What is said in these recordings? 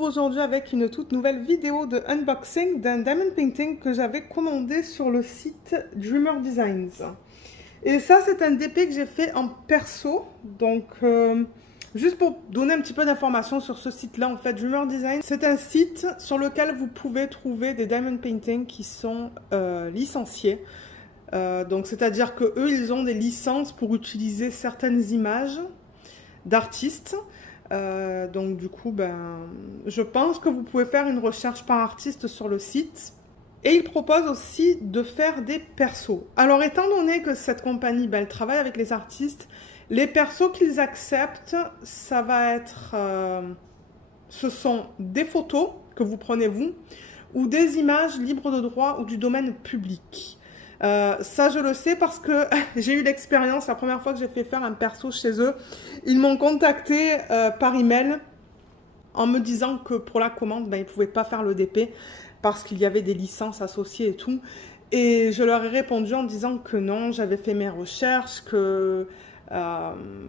retrouve aujourd'hui avec une toute nouvelle vidéo de unboxing d'un diamond painting que j'avais commandé sur le site Dreamer Designs. Et ça, c'est un DP que j'ai fait en perso. Donc, juste pour donner un petit peu d'informations sur ce site-là, en fait, Dreamer Design, c'est un site sur lequel vous pouvez trouver des diamond paintings qui sont licenciés. Donc, c'est-à-dire que eux, ils ont des licences pour utiliser certaines images d'artistes. Donc du coup, je pense que vous pouvez faire une recherche par artiste sur le site. Et ils proposent aussi de faire des persos. Alors étant donné que cette compagnie, elle travaille avec les artistes, les persos qu'ils acceptent, ça va être... ce sont des photos que vous prenez vous, ou des images libres de droit ou du domaine public. Ça je le sais parce que j'ai eu l'expérience la première fois que j'ai fait faire un perso chez eux. Ils m'ont contacté par email en me disant que pour la commande, ils ne pouvaient pas faire le DP parce qu'il y avait des licences associées et tout. Et je leur ai répondu en disant que non, j'avais fait mes recherches, que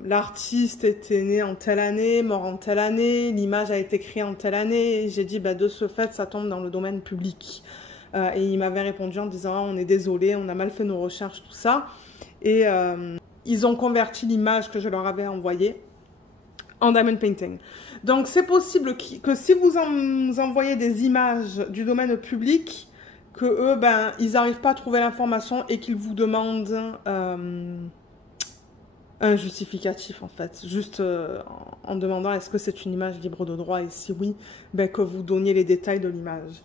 l'artiste était né en telle année, mort en telle année, l'image a été créée en telle année. J'ai dit de ce fait, ça tombe dans le domaine public. Et il m'avait répondu en disant on est désolé, on a mal fait nos recherches, tout ça. Et ils ont converti l'image que je leur avais envoyée en diamond painting. Donc c'est possible que si vous envoyez des images du domaine public, que eux, ils n'arrivent pas à trouver l'information et qu'ils vous demandent un justificatif en fait, juste en demandant est-ce que c'est une image libre de droit et si oui, que vous donniez les détails de l'image.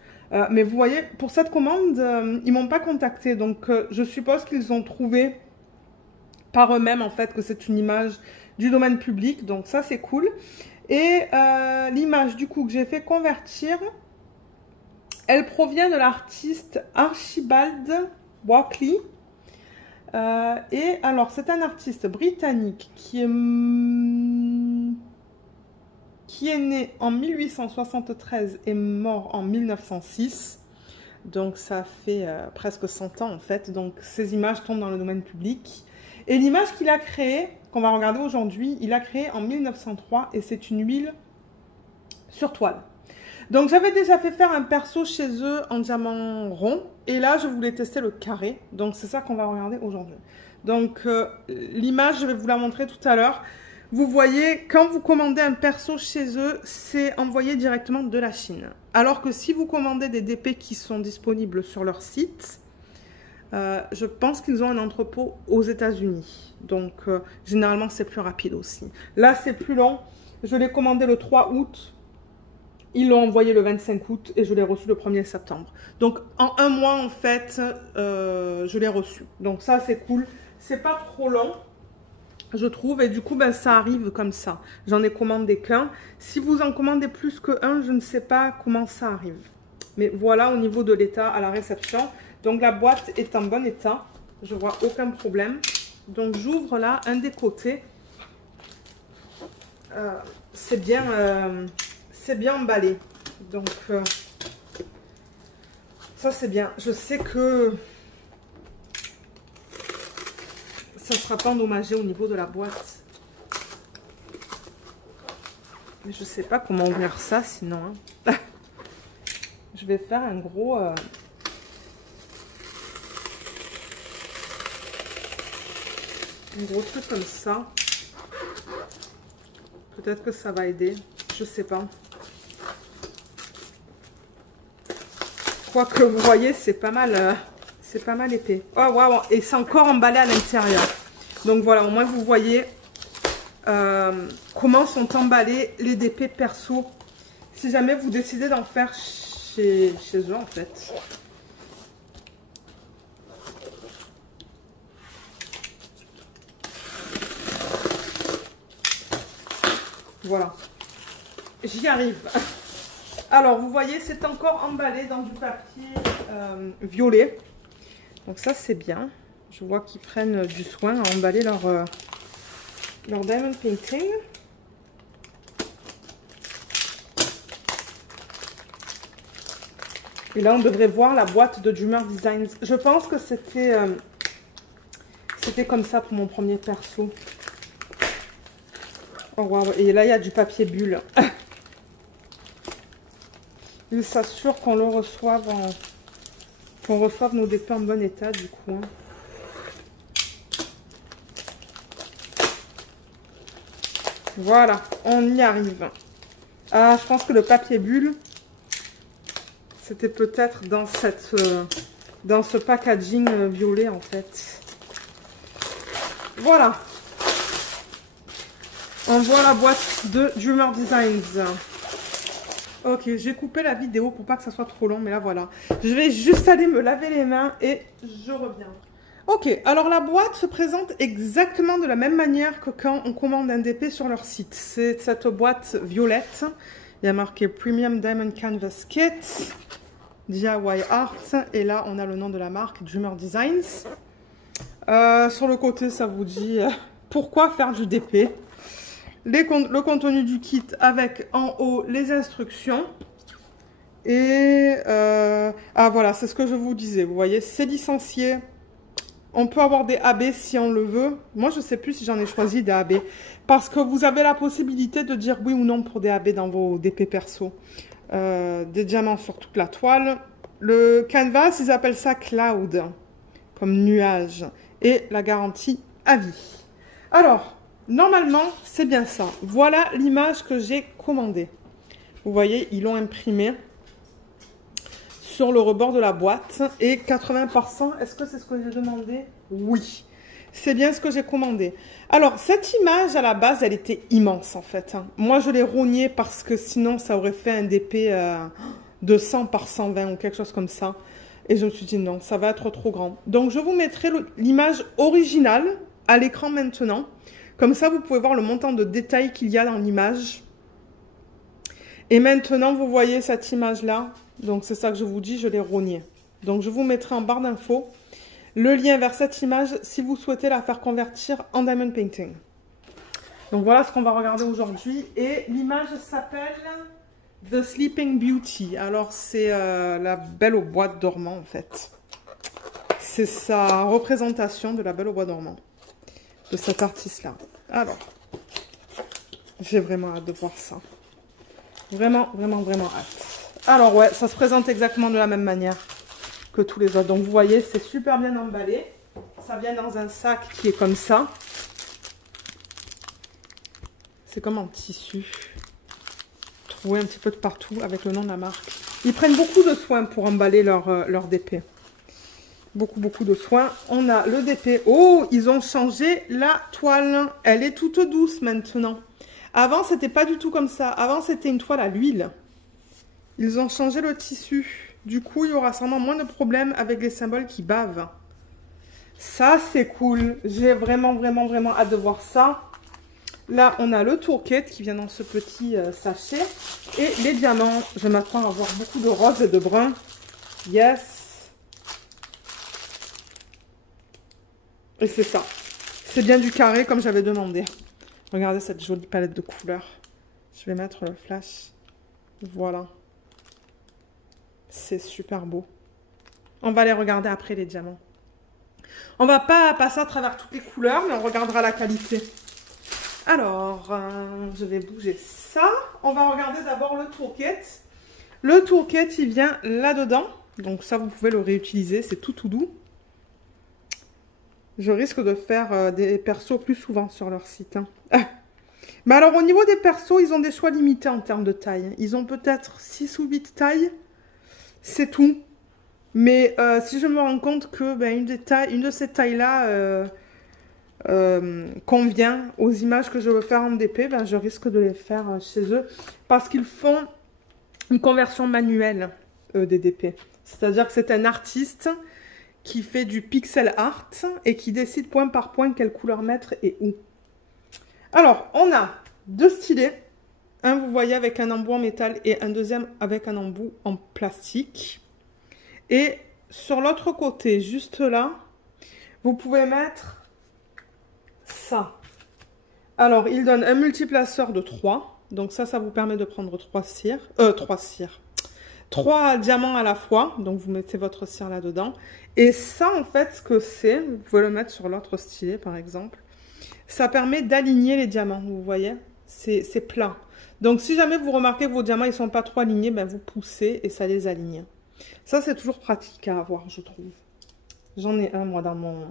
Mais vous voyez, pour cette commande, ils m'ont pas contacté, donc je suppose qu'ils ont trouvé par eux-mêmes en fait que c'est une image du domaine public, donc ça c'est cool. Et l'image du coup que j'ai fait convertir, elle provient de l'artiste Archibald Walkley. Et alors c'est un artiste britannique qui est né en 1873 et mort en 1906. Donc ça fait presque 100 ans en fait. Donc ces images tombent dans le domaine public. Et l'image qu'il a créée, qu'on va regarder aujourd'hui, il a créé en 1903 et c'est une huile sur toile. Donc j'avais déjà fait faire un perso chez eux en diamant rond. Et là je voulais tester le carré. Donc c'est ça qu'on va regarder aujourd'hui. Donc l'image, je vais vous la montrer tout à l'heure. Vous voyez, quand vous commandez un perso chez eux, c'est envoyé directement de la Chine. Alors que si vous commandez des DP qui sont disponibles sur leur site, je pense qu'ils ont un entrepôt aux États-Unis. Donc, généralement, c'est plus rapide aussi. Là, c'est plus long. Je l'ai commandé le 3 août. Ils l'ont envoyé le 25 août et je l'ai reçu le 1er septembre. Donc, en un mois, en fait, je l'ai reçu. Donc, ça, c'est cool. C'est pas trop long, je trouve. Et du coup, ça arrive comme ça. J'en ai commandé qu'un. Si vous en commandez plus qu'un, je ne sais pas comment ça arrive. Mais voilà, au niveau de l'état à la réception. Donc, la boîte est en bon état. Je vois aucun problème. Donc, j'ouvre là, un des côtés. C'est bien emballé. Donc, ça, c'est bien. Je sais que ça ne sera pas endommagé au niveau de la boîte. Mais je ne sais pas comment ouvrir ça sinon. Hein. Je vais faire un gros... truc comme ça. Peut-être que ça va aider. Je sais pas. Quoique vous voyez, c'est pas mal épais. Oh waouh, et c'est encore emballé à l'intérieur. Donc voilà, au moins vous voyez comment sont emballés les DP perso. Si jamais vous décidez d'en faire chez eux en fait. Voilà, j'y arrive. Alors, vous voyez, c'est encore emballé dans du papier violet. Donc ça, c'est bien. Je vois qu'ils prennent du soin à emballer leur diamond painting. Et là, on devrait voir la boîte de Dreamer Designs. Je pense que c'était comme ça pour mon premier perso. Oh, wow. Et là, il y a du papier bulle. Il s'assure qu'on le reçoive qu'on reçoive nos DP en bon état du coup. Hein. Voilà, on y arrive. Ah, je pense que le papier bulle, c'était peut-être dans dans ce packaging violet en fait. Voilà. On voit la boîte de Dreamer Designs. Ok, j'ai coupé la vidéo pour pas que ça soit trop long, mais là voilà. Je vais juste aller me laver les mains et je reviens. Ok, alors la boîte se présente exactement de la même manière que quand on commande un DP sur leur site. C'est cette boîte violette. Il y a marqué Premium Diamond Canvas Kit, DIY Art, et là on a le nom de la marque, Dreamer Designs. Sur le côté, ça vous dit pourquoi faire du DP. Le contenu du kit avec en haut les instructions. Et ah voilà, c'est ce que je vous disais. Vous voyez, c'est licencié. On peut avoir des AB si on le veut. Moi, je ne sais plus si j'en ai choisi des AB. Parce que vous avez la possibilité de dire oui ou non pour des AB dans vos DP perso. Des diamants sur toute la toile. Le canvas, ils appellent ça cloud, comme nuage. Et la garantie à vie. Alors, normalement, c'est bien ça. Voilà l'image que j'ai commandée. Vous voyez, ils l'ont imprimée sur le rebord de la boîte. Et 80%, est-ce que c'est ce que j'ai demandé? Oui, c'est bien ce que j'ai commandé. Alors, cette image, à la base, elle était immense, en fait. Hein. Moi, je l'ai rognée parce que sinon, ça aurait fait un DP de 100 par 120 ou quelque chose comme ça. Et je me suis dit, non, ça va être trop grand. Donc, je vous mettrai l'image originale à l'écran maintenant. Comme ça, vous pouvez voir le montant de détail qu'il y a dans l'image. Et maintenant, vous voyez cette image-là. Donc, c'est ça que je vous dis, je l'ai rognée. Donc, je vous mettrai en barre d'infos le lien vers cette image si vous souhaitez la faire convertir en Diamond Painting. Donc, voilà ce qu'on va regarder aujourd'hui. Et l'image s'appelle The Sleeping Beauty. Alors, c'est la Belle au bois dormant, en fait. C'est sa représentation de la Belle au bois dormant. De cet artiste-là. Alors, j'ai vraiment hâte de voir ça. Vraiment, vraiment, vraiment hâte. Alors ouais, ça se présente exactement de la même manière que tous les autres. Donc vous voyez, c'est super bien emballé. Ça vient dans un sac qui est comme ça. C'est comme en tissu. Trouvé un petit peu de partout avec le nom de la marque. Ils prennent beaucoup de soin pour emballer leur DP. Beaucoup, beaucoup de soin. On a le DP. Oh, ils ont changé la toile. Elle est toute douce maintenant. Avant, c'était pas du tout comme ça. Avant, c'était une toile à l'huile. Ils ont changé le tissu. Du coup, il y aura sûrement moins de problèmes avec les symboles qui bavent. Ça, c'est cool. J'ai vraiment, vraiment, vraiment hâte de voir ça. Là, on a le tourquet qui vient dans ce petit sachet. Et les diamants. Je m'attends à avoir beaucoup de rose et de brun. Yes. Et c'est ça. C'est bien du carré comme j'avais demandé. Regardez cette jolie palette de couleurs. Je vais mettre le flash. Voilà. C'est super beau. On va les regarder après, les diamants. On va pas passer à travers toutes les couleurs, mais on regardera la qualité. Alors, je vais bouger ça. On va regarder d'abord le tourquet. Le tourquet, il vient là-dedans. Donc ça, vous pouvez le réutiliser. C'est tout doux. Je risque de faire des persos plus souvent sur leur site. Hein. Mais alors, au niveau des persos, ils ont des choix limités en termes de taille. Ils ont peut-être 6 ou 8 tailles. C'est tout. Mais si je me rends compte que une de ces tailles-là convient aux images que je veux faire en DP, je risque de les faire chez eux. Parce qu'ils font une conversion manuelle des DP. C'est-à-dire que c'est un artiste qui fait du pixel art et qui décide point par point quelle couleur mettre et où. Alors, on a 2 stylets. Un, vous voyez, avec un embout en métal et un deuxième avec un embout en plastique. Et sur l'autre côté, juste là, vous pouvez mettre ça. Alors, il donne un multiplaceur de 3. Donc ça vous permet de prendre 3 diamants à la fois. Donc, vous mettez votre cire là-dedans. Et ça, en fait, ce que c'est, vous pouvez le mettre sur l'autre stylet, par exemple. Ça permet d'aligner les diamants, vous voyez. c'est plat. Donc si jamais vous remarquez que vos diamants ils sont pas trop alignés, ben, vous poussez et ça les aligne. Ça c'est toujours pratique à avoir, je trouve. J'en ai un moi dans mon...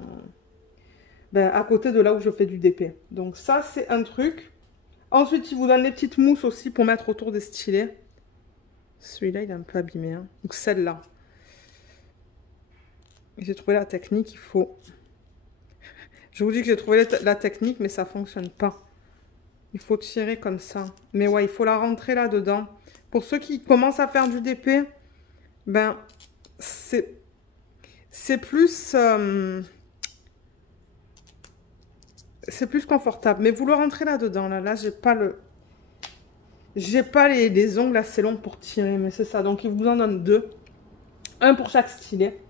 Ben, à côté de là où je fais du DP. Donc ça c'est un truc. Ensuite il vous donne les petites mousses aussi pour mettre autour des stylets. Celui-là il est un peu abîmé. Hein. Donc celle-là. J'ai trouvé la technique, il faut... Je vous dis que j'ai trouvé la technique, mais ça ne fonctionne pas. Il faut tirer comme ça. Mais ouais, il faut la rentrer là-dedans. Pour ceux qui commencent à faire du DP, ben, c'est plus... c'est plus confortable. Mais vous le rentrez là-dedans. Là, j'ai pas le... J'ai pas les ongles assez longs pour tirer, mais c'est ça. Donc, il vous en donne 2. Un pour chaque stylet.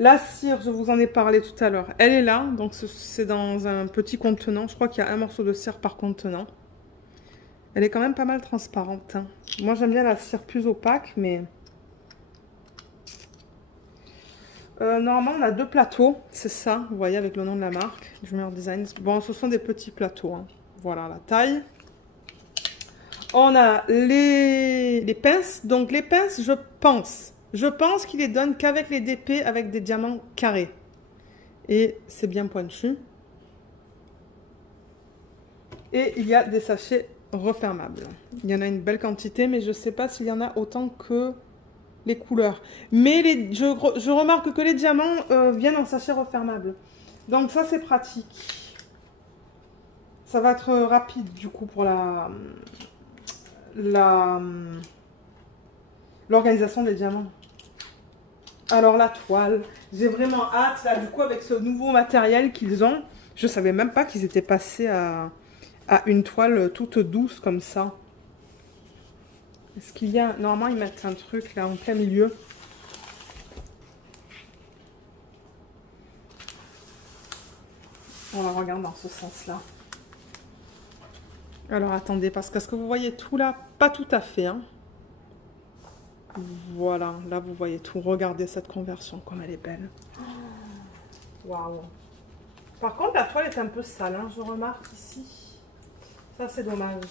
La cire, je vous en ai parlé tout à l'heure, elle est là, donc c'est dans un petit contenant. Je crois qu'il y a un morceau de cire par contenant. Elle est quand même pas mal transparente. Hein. Moi, j'aime bien la cire plus opaque, mais... normalement, on a 2 plateaux, c'est ça, vous voyez, avec le nom de la marque, Dreamer Design. Bon, ce sont des petits plateaux, hein. Voilà la taille. On a les pinces. Donc, les pinces, je pense qu'ils les donnent qu'avec les DP avec des diamants carrés. Et c'est bien pointu. Et il y a des sachets refermables. Il y en a une belle quantité, mais je ne sais pas s'il y en a autant que les couleurs. Mais je remarque que les diamants viennent en sachets refermables. Donc ça, c'est pratique. Ça va être rapide, du coup, pour l'organisation des diamants. Alors la toile, j'ai vraiment hâte là du coup avec ce nouveau matériel qu'ils ont. Je savais même pas qu'ils étaient passés à une toile toute douce comme ça. Est-ce qu'il y a... Normalement ils mettent un truc là en plein milieu. On la regarde dans ce sens-là. Alors attendez, parce que vous voyez tout là, pas tout à fait. Hein. Voilà, là vous voyez tout. Regardez cette conversion, comme elle est belle. Waouh. Par contre, la toile est un peu sale, hein, je remarque ici. Ça, c'est dommage.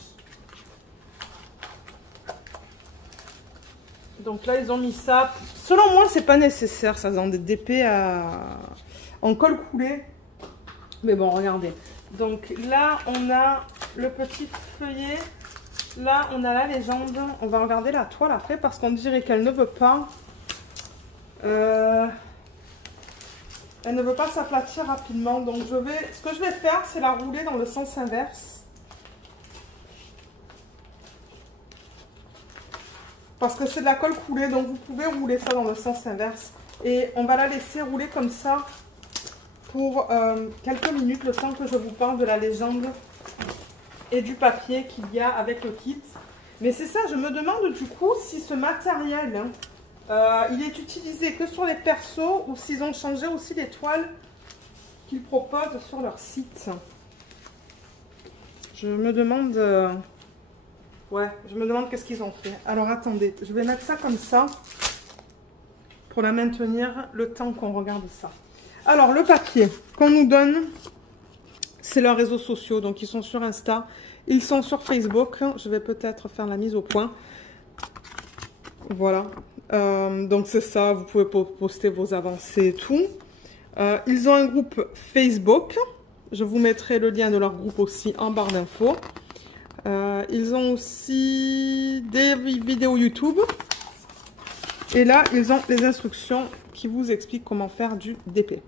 Donc là, ils ont mis ça. Selon moi, c'est pas nécessaire, ça, dans des DP en colle coulé. Mais bon, regardez. Donc là, on a le petit feuillet. Là, on a la légende. On va regarder la toile après parce qu'on dirait qu'elle ne veut pas. Elle ne veut pas s'aplatir rapidement. Donc, ce que je vais faire, c'est la rouler dans le sens inverse. Parce que c'est de la colle coulée, donc vous pouvez rouler ça dans le sens inverse. Et on va la laisser rouler comme ça pour quelques minutes, le temps que je vous parle de la légende et du papier qu'il y a avec le kit. Mais c'est ça, je me demande du coup si ce matériel, il est utilisé que sur les persos ou s'ils ont changé aussi les toiles qu'ils proposent sur leur site. Je me demande... ouais, je me demande qu'est-ce qu'ils ont fait. Alors attendez, je vais mettre ça comme ça pour la maintenir le temps qu'on regarde ça. Alors le papier qu'on nous donne, c'est leurs réseaux sociaux. Donc ils sont sur Insta, ils sont sur Facebook. Je vais peut-être faire la mise au point. Voilà. Donc c'est ça, vous pouvez poster vos avancées et tout. Ils ont un groupe Facebook. Je vous mettrai le lien de leur groupe aussi en barre d'infos. Ils ont aussi des vidéos YouTube. Et là, ils ont les instructions qui vous expliquent comment faire du DP.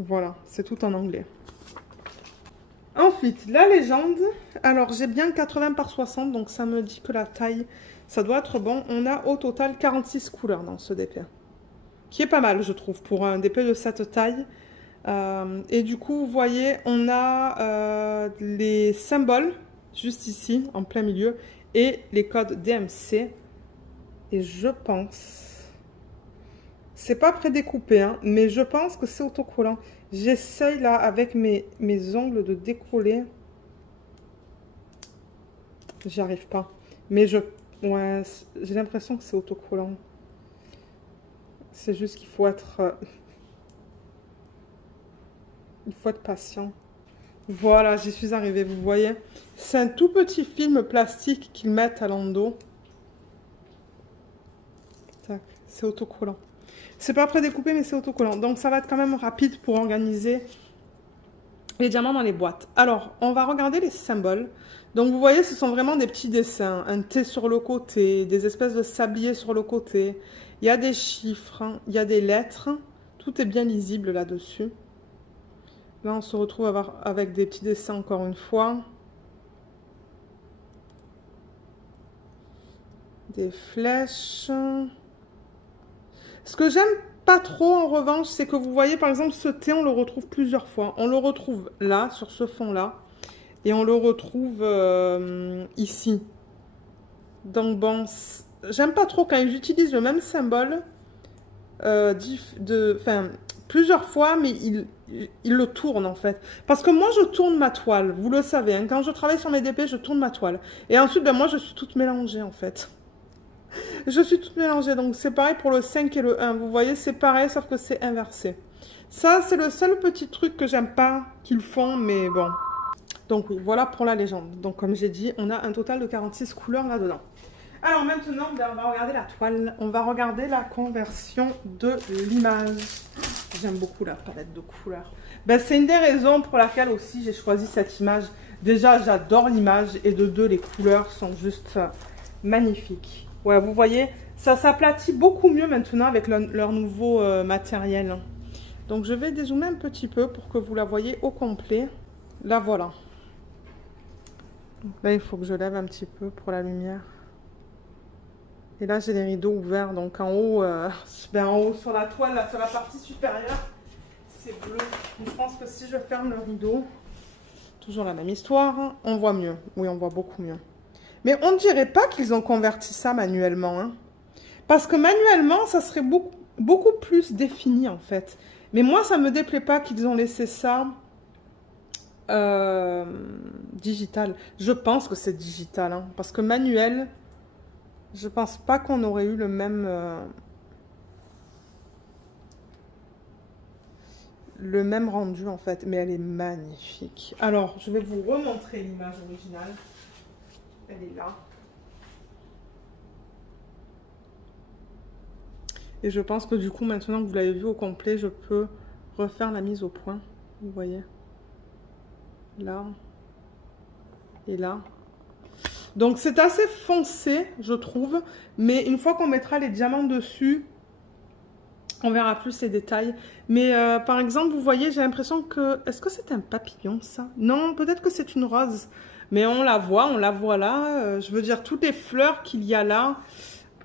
Voilà, c'est tout en anglais. Ensuite, la légende. Alors, j'ai bien 80 par 60, donc ça me dit que la taille, ça doit être bon. On a au total 46 couleurs dans ce DP. Qui est pas mal, je trouve, pour un DP de cette taille. Et du coup, vous voyez, on a les symboles, juste ici, en plein milieu, et les codes DMC. Et je pense... C'est pas prédécoupé, hein, mais je pense que c'est autocollant. J'essaye là avec mes ongles de décoller. J'y arrive pas. Mais ouais, j'ai l'impression que c'est autocollant. C'est juste qu'il faut être... il faut être patient. Voilà, j'y suis arrivée, vous voyez. C'est un tout petit film plastique qu'ils mettent à l'endos. Tac, c'est autocollant. C'est pas prédécoupé, mais c'est autocollant. Donc ça va être quand même rapide pour organiser les diamants dans les boîtes. Alors, on va regarder les symboles. Donc vous voyez, ce sont vraiment des petits dessins. Un T sur le côté, des espèces de sabliers sur le côté. Il y a des chiffres, il y a des lettres. Tout est bien lisible là-dessus. Là, on se retrouve avec des petits dessins encore une fois. Des flèches. Ce que j'aime pas trop en revanche, c'est que vous voyez par exemple ce T, on le retrouve plusieurs fois. On le retrouve là, sur ce fond-là. Et on le retrouve ici. Donc bon, j'aime pas trop quand ils utilisent le même symbole plusieurs fois, mais ils le tournent en fait. Parce que moi je tourne ma toile, vous le savez, hein, quand je travaille sur mes DP, je tourne ma toile. Et ensuite, ben, moi je suis toute mélangée en fait. Je suis toute mélangée, donc c'est pareil pour le 5 et le 1. Vous voyez, c'est pareil, sauf que c'est inversé. Ça, c'est le seul petit truc que j'aime pas qu'ils font, mais bon. Donc oui, voilà pour la légende. Donc comme j'ai dit, on a un total de 46 couleurs là-dedans. Alors maintenant, ben, on va regarder la toile. On va regarder la conversion de l'image. J'aime beaucoup la palette de couleurs. Ben, c'est une des raisons pour laquelle aussi j'ai choisi cette image. Déjà, j'adore l'image et de deux, les couleurs sont juste magnifiques. Ouais, vous voyez, ça s'aplatit beaucoup mieux maintenant avec leur nouveau matériel. Donc je vais dézoomer un petit peu pour que vous la voyez au complet. La voilà. Donc là, il faut que je lève un petit peu pour la lumière. Et là, j'ai les rideaux ouverts. Donc en haut, en haut sur la toile, là, sur la partie supérieure, c'est bleu. Donc, je pense que si je ferme le rideau, toujours la même histoire, hein, on voit mieux. Oui, on voit beaucoup mieux. Mais on ne dirait pas qu'ils ont converti ça manuellement. Hein. Parce que manuellement, ça serait beaucoup plus défini en fait. Mais moi, ça ne me déplaît pas qu'ils ont laissé ça digital. Je pense que c'est digital. Hein, parce que manuel, je pense pas qu'on aurait eu le même rendu en fait. Mais elle est magnifique. Alors, je vais vous remontrer l'image originale. Elle est là. Et je pense que du coup, maintenant que vous l'avez vu au complet, je peux refaire la mise au point. Vous voyez. Là. Et là. Donc c'est assez foncé, je trouve. Mais une fois qu'on mettra les diamants dessus, on verra plus les détails. Mais par exemple, vous voyez, j'ai l'impression que... Est-ce que c'est un papillon, ça? Non, peut-être que c'est une rose. Mais on la voit là. Je veux dire, toutes les fleurs qu'il y a là,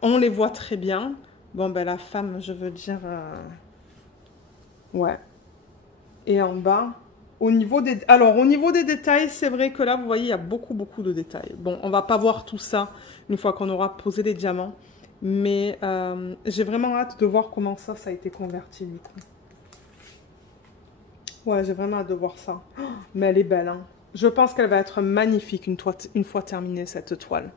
on les voit très bien. Bon, ben la femme, je veux dire... Ouais. Et en bas, au niveau des... Alors, au niveau des détails, c'est vrai que là, vous voyez, il y a beaucoup de détails. Bon, on va pas voir tout ça une fois qu'on aura posé les diamants. Mais j'ai vraiment hâte de voir comment ça a été converti, du coup. Ouais, j'ai vraiment hâte de voir ça. Oh, mais elle est belle, hein. Je pense qu'elle va être magnifique une fois terminée, cette toile.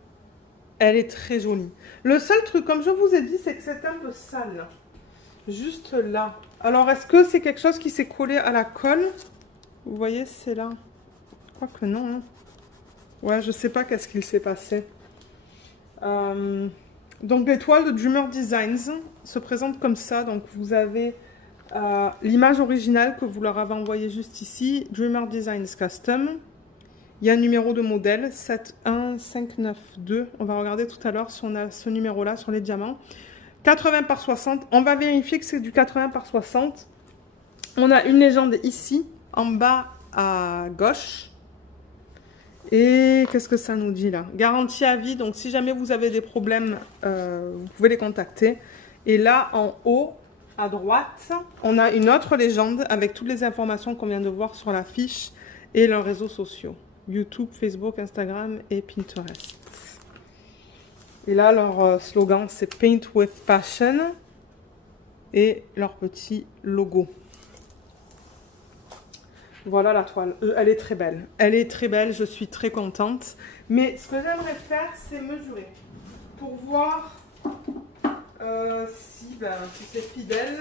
Elle est très jolie. Le seul truc, comme je vous ai dit, c'est que c'est un peu sale. Juste là. Alors, est-ce que c'est quelque chose qui s'est collé à la colle? Vous voyez, c'est là. Je crois que non. Hein. Ouais, je sais pas qu'est-ce qu'il s'est passé. Donc, les toiles de Dreamer Designs se présentent comme ça. Donc, vous avez l'image originale que vous leur avez envoyée juste ici. Dreamer Designs Custom. Il y a un numéro de modèle, 71592. On va regarder tout à l'heure si on a ce numéro-là sur les diamants. 80 par 60. On va vérifier que c'est du 80 par 60. On a une légende ici, en bas à gauche. Et qu'est-ce que ça nous dit là? Garantie à vie. Donc si jamais vous avez des problèmes, vous pouvez les contacter. Et là, en haut, à droite, on a une autre légende avec toutes les informations qu'on vient de voir sur la fiche et leurs réseaux sociaux. YouTube, Facebook, Instagram et Pinterest. Et là, leur slogan, c'est Paint with Passion. Et leur petit logo. Voilà la toile. Elle est très belle. Elle est très belle, je suis très contente. Mais ce que j'aimerais faire, c'est mesurer. Pour voir si c'est fidèle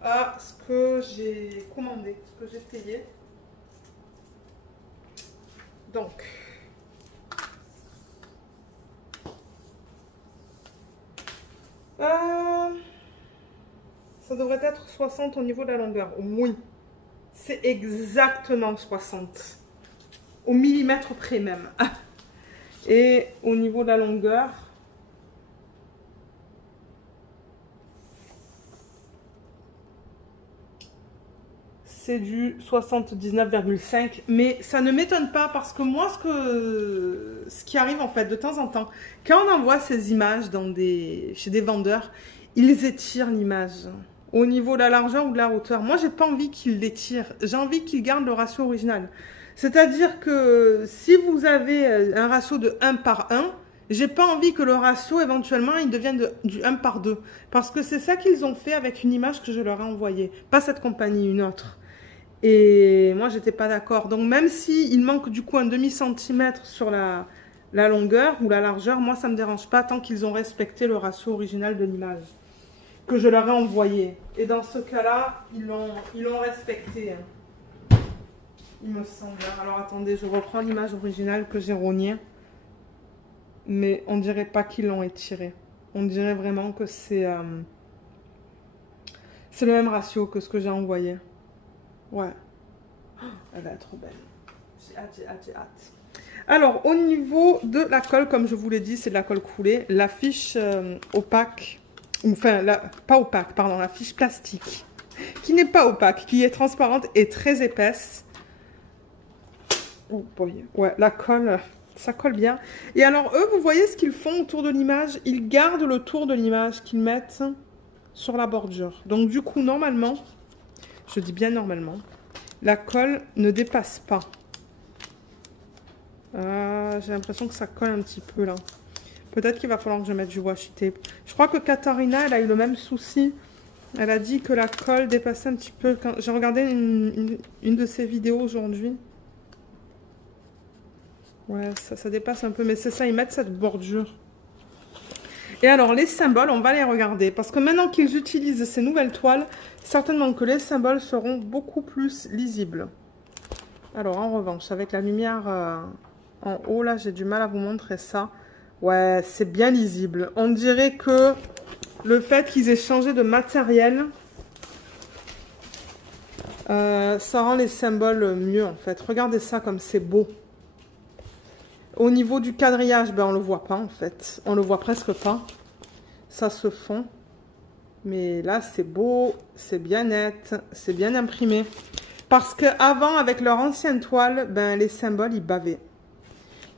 à ce que j'ai commandé, ce que j'ai payé. Donc, ça devrait être 60 au niveau de la longueur. Oui, c'est exactement 60. Au millimètre près même. Et au niveau de la longueur, c'est du 79,5. Mais ça ne m'étonne pas parce que moi, ce qui arrive en fait de temps en temps, quand on envoie ces images chez des vendeurs, ils étirent l'image au niveau de la largeur ou de la hauteur. Moi, j'ai pas envie qu'ils l'étirent. J'ai envie qu'ils gardent le ratio original. C'est-à-dire que si vous avez un ratio de 1 par 1, j'ai pas envie que le ratio, éventuellement, il devienne du 1 par 2. Parce que c'est ça qu'ils ont fait avec une image que je leur ai envoyée. Pas cette compagnie, une autre. Et moi, j'étais pas d'accord. Donc, même s'il manque du coup un demi-centimètre sur la longueur ou la largeur, moi, ça me dérange pas tant qu'ils ont respecté le ratio original de l'image que je leur ai envoyé. Et dans ce cas-là, ils l'ont respecté. Il me semble. Alors attendez, je reprends l'image originale que j'ai rognée. Mais on dirait pas qu'ils l'ont étiré. On dirait vraiment que c'est le même ratio que ce que j'ai envoyé. Ouais. Oh, elle va être trop belle. J'ai hâte, j'ai hâte, j'ai hâte. Alors, au niveau de la colle, comme je vous l'ai dit, c'est de la colle coulée. La fiche opaque, enfin, pas opaque, pardon, la fiche plastique, qui n'est pas opaque, qui est transparente et très épaisse. Oh boy, ouais, la colle, ça colle bien. Et alors, eux, vous voyez ce qu'ils font autour de l'image? Ils gardent le tour de l'image qu'ils mettent sur la bordure. Donc, du coup, normalement, je dis bien normalement, la colle ne dépasse pas. J'ai l'impression que ça colle un petit peu là. Peut-être qu'il va falloir que je mette du washi tape. Je crois que Katharina, elle a eu le même souci. Elle a dit que la colle dépassait un petit peu. J'ai regardé une de ses vidéos aujourd'hui. Ouais, ça dépasse un peu. Mais c'est ça, ils mettent cette bordure. Et alors, les symboles, on va les regarder. Parce que maintenant qu'ils utilisent ces nouvelles toiles, certainement que les symboles seront beaucoup plus lisibles. Alors, en revanche, avec la lumière en haut, là, j'ai du mal à vous montrer ça. Ouais, c'est bien lisible. On dirait que le fait qu'ils aient changé de matériel, ça rend les symboles mieux, en fait. Regardez ça comme c'est beau. Au niveau du quadrillage, ben, on ne le voit pas, en fait. On ne le voit presque pas. Ça se fond. Mais là, c'est beau, c'est bien net, c'est bien imprimé. Parce qu'avant, avec leur ancienne toile, ben, les symboles, ils bavaient.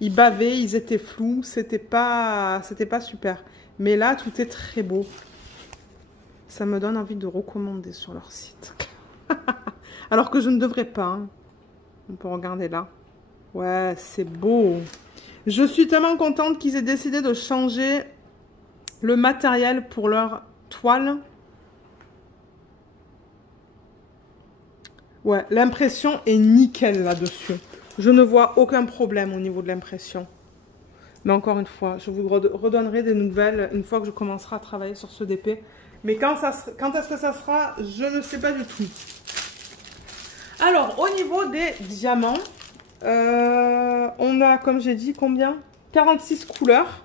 Ils bavaient, ils étaient flous, c'était pas super. Mais là, tout est très beau. Ça me donne envie de recommander sur leur site. Alors que je ne devrais pas. Hein. On peut regarder là. Ouais, c'est beau. Je suis tellement contente qu'ils aient décidé de changer le matériel pour leur toile. Ouais, l'impression est nickel là-dessus. Je ne vois aucun problème au niveau de l'impression. Mais encore une fois, je vous redonnerai des nouvelles une fois que je commencerai à travailler sur ce DP. Mais quand est-ce que ça sera, je ne sais pas du tout. Alors, au niveau des diamants, on a, comme j'ai dit, combien? 46 couleurs.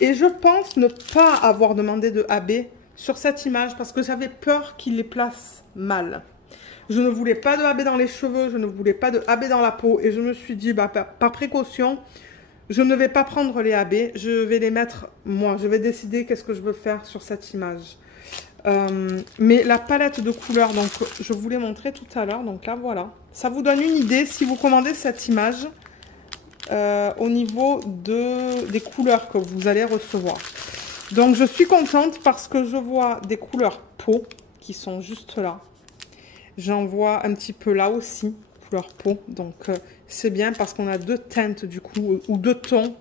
Et je pense ne pas avoir demandé de AB sur cette image parce que j'avais peur qu'il les place mal. Je ne voulais pas de AB dans les cheveux, je ne voulais pas de AB dans la peau. Et je me suis dit, bah, par précaution, je ne vais pas prendre les AB. Je vais les mettre, moi. Je vais décider qu'est-ce que je veux faire sur cette image. Mais la palette de couleurs, donc je vous l'ai montré tout à l'heure. Donc là, voilà. Ça vous donne une idée si vous commandez cette image au niveau des couleurs que vous allez recevoir. Donc je suis contente parce que je vois des couleurs peau qui sont juste là. J'en vois un petit peu là aussi, couleur peau. Donc, c'est bien parce qu'on a deux teintes du coup, ou deux tons.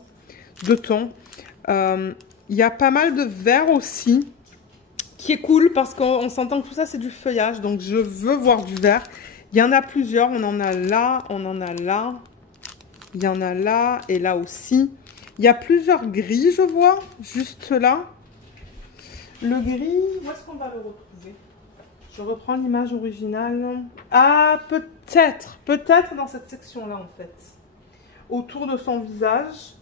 Il y a pas mal de vert aussi, qui est cool parce qu'on s'entend que tout ça, c'est du feuillage. Donc, je veux voir du vert. Il y en a plusieurs. On en a là, on en a là. Il y en a là et là aussi. Il y a plusieurs gris, je vois, juste là. Le gris, où est-ce qu'on va le retrouver ? Je reprends l'image originale. Ah, peut-être dans cette section-là, en fait. autour de son visage.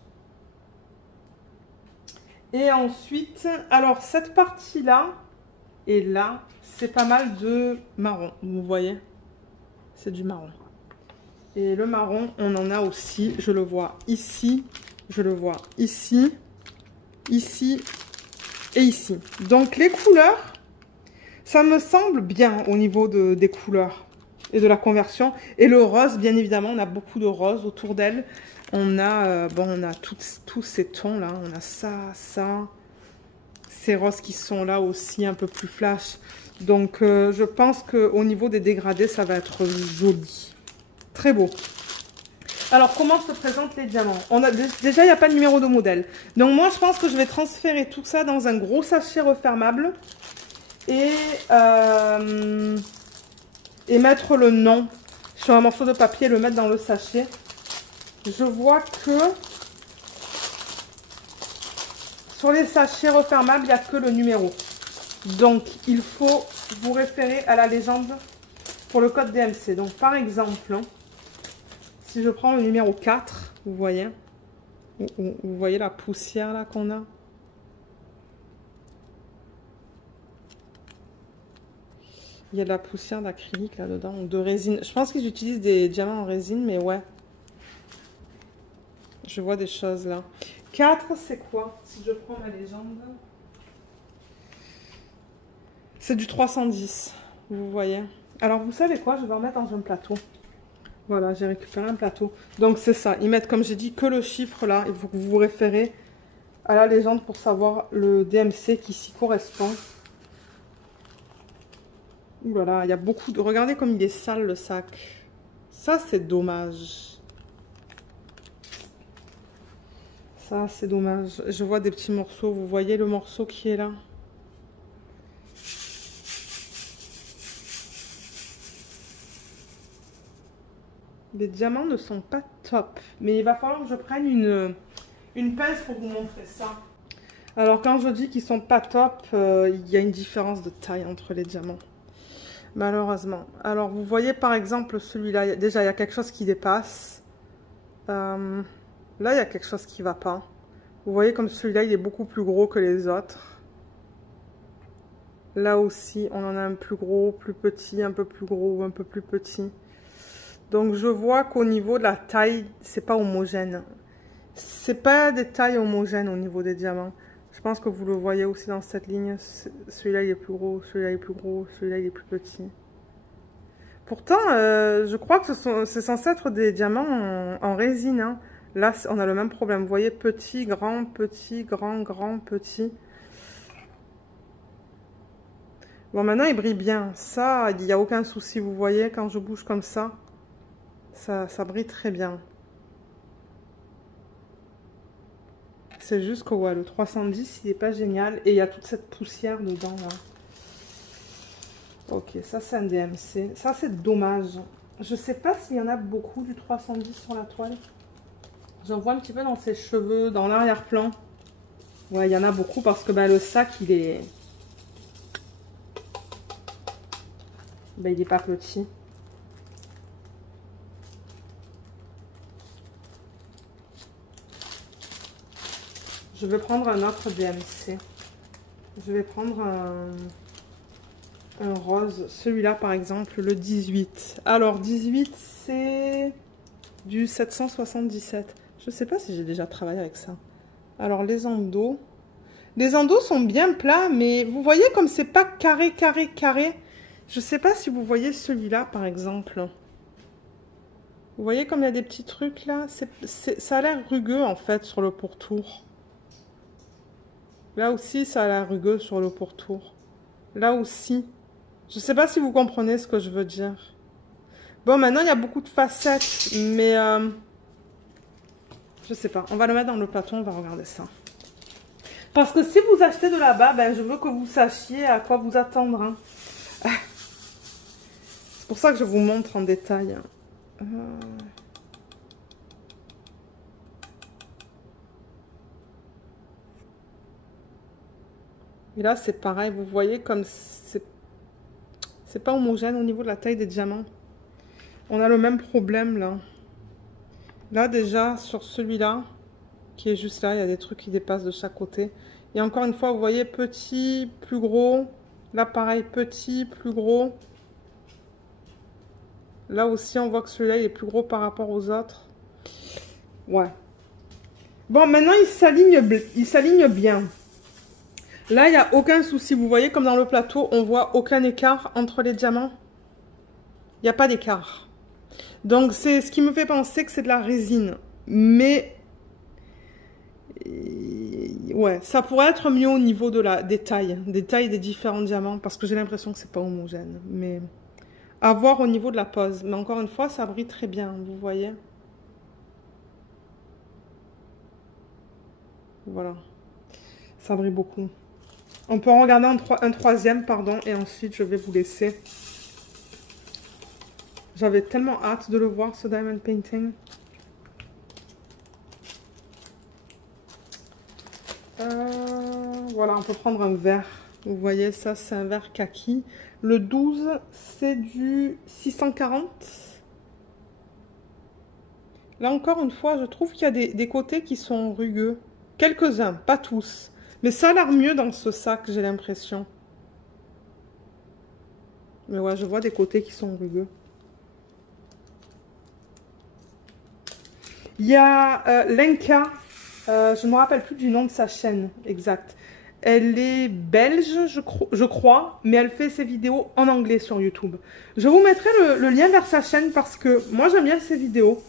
Et ensuite, alors cette partie-là et là, c'est pas mal de marron, vous voyez, c'est du marron. Et le marron, on en a aussi, je le vois ici, je le vois ici, ici et ici. Donc les couleurs, ça me semble bien au niveau des couleurs et de la conversion. Et le rose, bien évidemment, on a beaucoup de rose autour d'elle. On a, bon, on a tous ces tons là, on a ça, ça. Ces roses qui sont là aussi un peu plus flash. Donc je pense qu'au niveau des dégradés, ça va être joli. Très beau. Alors comment se présentent les diamants? On a, déjà, il n'y a pas de numéro de modèle. Donc moi, je pense que je vais transférer tout ça dans un gros sachet refermable. Et mettre le nom sur un morceau de papier et le mettre dans le sachet. Je vois que sur les sachets refermables, il n'y a que le numéro. Donc, il faut vous référer à la légende pour le code DMC. Donc, par exemple, si je prends le numéro 4, vous voyez la poussière là qu'on a? Il y a de la poussière d'acrylique là-dedans, ou de résine. Je pense qu'ils utilisent des diamants en résine, mais ouais. Je vois des choses là. 4, c'est quoi? Si je prends ma légende. C'est du 310, vous voyez. Alors, vous savez quoi? Je vais en mettre dans un plateau. Voilà, j'ai récupéré un plateau. Donc, c'est ça. Ils mettent, comme j'ai dit, que le chiffre là. Il faut que vous vous référez à la légende pour savoir le DMC qui s'y correspond. Ouh là là, il y a beaucoup de... Regardez comme il est sale le sac. Ça, c'est dommage. Ça, c'est dommage. Je vois des petits morceaux. Vous voyez le morceau qui est là? Les diamants ne sont pas top. Mais il va falloir que je prenne une pince pour vous montrer ça. Alors, quand je dis qu'ils sont pas top, il y a une différence de taille entre les diamants. Malheureusement. Alors, vous voyez par exemple celui-là. Déjà, il y a quelque chose qui dépasse. Là, il y a quelque chose qui ne va pas. Vous voyez comme celui-là, il est beaucoup plus gros que les autres. Là aussi, on en a un plus gros, plus petit, un peu plus gros, un peu plus petit. Donc, je vois qu'au niveau de la taille, c'est pas homogène. C'est pas des tailles homogènes au niveau des diamants. Je pense que vous le voyez aussi dans cette ligne. Celui-là, il est plus gros, celui-là, il est plus gros, celui-là, il est plus petit. Pourtant, je crois que c'est censé être des diamants en résine. Hein. Là, on a le même problème. Vous voyez, petit, grand, grand, petit. Bon, maintenant, il brille bien. Ça, il n'y a aucun souci. Vous voyez, quand je bouge comme ça, ça brille très bien. C'est juste que ouais, le 310, il n'est pas génial. Et il y a toute cette poussière dedans. Là. Ok, ça c'est un DMC. Ça c'est dommage. Je sais pas s'il y en a beaucoup du 310 sur la toile. J'en vois un petit peu dans ses cheveux, dans l'arrière-plan. Ouais, il y en a beaucoup parce que ben, le sac, il est... Ben, il est pas petit. Je vais prendre un autre DMC. Je vais prendre un rose. Celui-là, par exemple, le 18. Alors, 18, c'est du 777. Je sais pas si j'ai déjà travaillé avec ça. Alors, les endos. Les endos sont bien plats, mais vous voyez comme c'est pas carré, carré, carré. Je sais pas si vous voyez celui-là, par exemple. Vous voyez comme il y a des petits trucs là. Ça a l'air rugueux, en fait, sur le pourtour. Là aussi, ça a l'air rugueux sur le pourtour. Là aussi. Je sais pas si vous comprenez ce que je veux dire. Bon, maintenant, il y a beaucoup de facettes, mais... je sais pas. On va le mettre dans le plateau, on va regarder ça. Parce que si vous achetez de là-bas, ben, je veux que vous sachiez à quoi vous attendre. Hein. C'est pour ça que je vous montre en détail. Et là, c'est pareil. Vous voyez comme c'est pas homogène au niveau de la taille des diamants. On a le même problème là. Là, déjà, sur celui-là, qui est juste là, il y a des trucs qui dépassent de chaque côté. Et encore une fois, vous voyez, petit, plus gros. Là, pareil, petit, plus gros. Là aussi, on voit que celui-là, il est plus gros par rapport aux autres. Ouais. Bon, maintenant, il s'aligne bien. Là, il n'y a aucun souci. Vous voyez, comme dans le plateau, on voit aucun écart entre les diamants. Il n'y a pas d'écart. Donc, c'est ce qui me fait penser que c'est de la résine. Mais, ouais, ça pourrait être mieux au niveau de des tailles des différents diamants. Parce que j'ai l'impression que c'est pas homogène. Mais, à voir au niveau de la pose. Mais encore une fois, ça brille très bien, vous voyez. Voilà. Ça brille beaucoup. On peut en regarder un troisième, pardon, et ensuite je vais vous laisser. J'avais tellement hâte de le voir, ce diamond painting. Voilà, on peut prendre un vert. Vous voyez, ça, c'est un vert kaki. Le 12, c'est du 640. Là, encore une fois, je trouve qu'il y a des côtés qui sont rugueux. Quelques-uns, pas tous. Mais ça a l'air mieux dans ce sac, j'ai l'impression. Mais ouais, je vois des côtés qui sont rugueux. Il y a Lenka. Je ne me rappelle plus du nom de sa chaîne exact. Elle est belge, je crois, mais elle fait ses vidéos en anglais sur YouTube. Je vous mettrai le lien vers sa chaîne parce que moi, j'aime bien ses vidéos.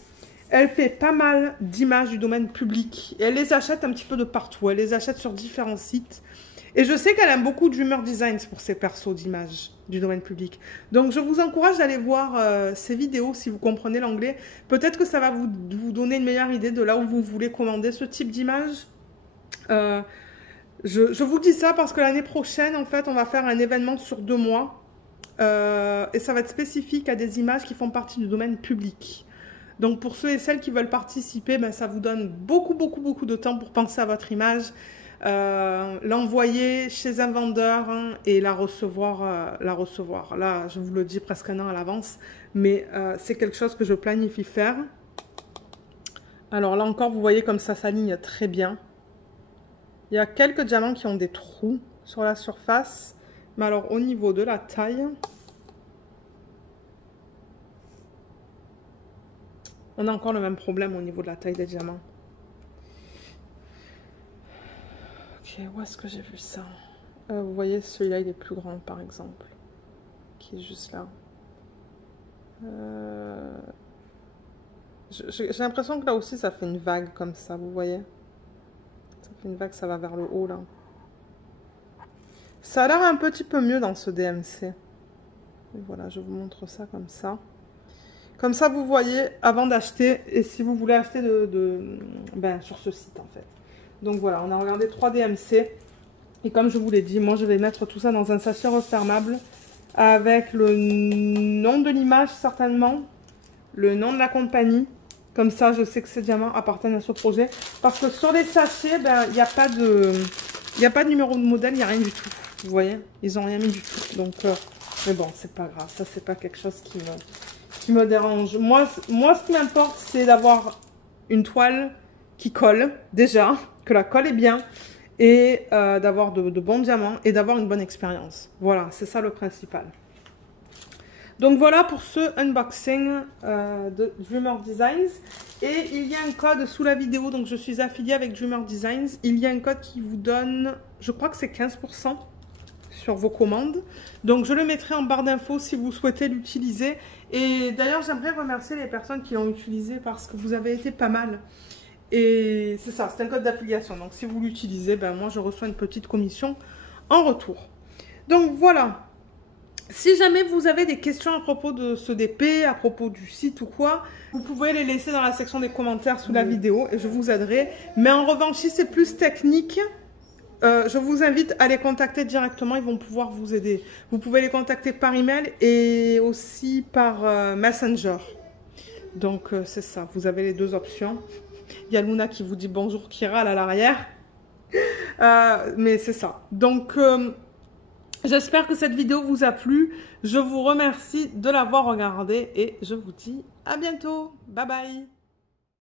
Elle fait pas mal d'images du domaine public. Et elle les achète un petit peu de partout. Elle les achète sur différents sites. Et je sais qu'elle aime beaucoup Dreamer Designs pour ses persos d'images du domaine public. Donc je vous encourage d'aller voir ses vidéos si vous comprenez l'anglais. Peut-être que ça va vous donner une meilleure idée de là où vous voulez commander ce type d'image. Je vous dis ça parce que l'année prochaine, en fait, on va faire un événement sur 2 mois. Et ça va être spécifique à des images qui font partie du domaine public. Donc, pour ceux et celles qui veulent participer, ben, ça vous donne beaucoup de temps pour penser à votre image, l'envoyer chez un vendeur hein, et la recevoir. Là, je vous le dis presque un an à l'avance, mais c'est quelque chose que je planifie faire. Alors là encore, vous voyez comme ça s'aligne très bien. Il y a quelques diamants qui ont des trous sur la surface, mais alors au niveau de la taille... On a encore le même problème au niveau de la taille des diamants. Ok, où est-ce que j'ai vu ça? Vous voyez, celui-là, il est plus grand, par exemple. Qui est juste là. J'ai l'impression que là aussi, ça fait une vague comme ça, vous voyez? Ça fait une vague, ça va vers le haut, là. Ça a l'air un petit peu mieux dans ce DMC. Et voilà, je vous montre ça comme ça. Comme ça, vous voyez, avant d'acheter, et si vous voulez acheter ben, sur ce site, en fait. Donc voilà, on a regardé 3 DMC. Et comme je vous l'ai dit, moi, je vais mettre tout ça dans un sachet refermable avec le nom de l'image, certainement, le nom de la compagnie. Comme ça, je sais que ces diamants appartiennent à ce projet. Parce que sur les sachets, ben, il n'y a pas de numéro de modèle, il n'y a rien du tout. Vous voyez, ils n'ont rien mis du tout. Donc, mais bon, c'est pas grave. Ça, c'est pas quelque chose qui me dérange. Moi, ce qui m'importe, c'est d'avoir une toile qui colle, déjà, que la colle est bien, et d'avoir de bons diamants, et d'avoir une bonne expérience. Voilà, c'est ça le principal. Donc voilà pour ce unboxing de Dreamer Designs. Et il y a un code sous la vidéo, donc je suis affiliée avec Dreamer Designs. Il y a un code qui vous donne, je crois que c'est 15% sur vos commandes. Donc je le mettrai en barre d'infos si vous souhaitez l'utiliser. Et d'ailleurs, j'aimerais remercier les personnes qui l'ont utilisé parce que vous avez été pas mal. Et c'est ça, c'est un code d'affiliation. Donc si vous l'utilisez, ben moi je reçois une petite commission en retour. Donc voilà. Si jamais vous avez des questions à propos de ce DP, à propos du site ou quoi, vous pouvez les laisser dans la section des commentaires sous la vidéo et je vous aiderai. Mais en revanche, si c'est plus technique, je vous invite à les contacter directement, ils vont pouvoir vous aider. Vous pouvez les contacter par email et aussi par Messenger. Donc c'est ça, vous avez les 2 options. Il y a Luna qui vous dit bonjour qui râle à l'arrière. Mais c'est ça. Donc... j'espère que cette vidéo vous a plu. Je vous remercie de l'avoir regardée et je vous dis à bientôt. Bye bye.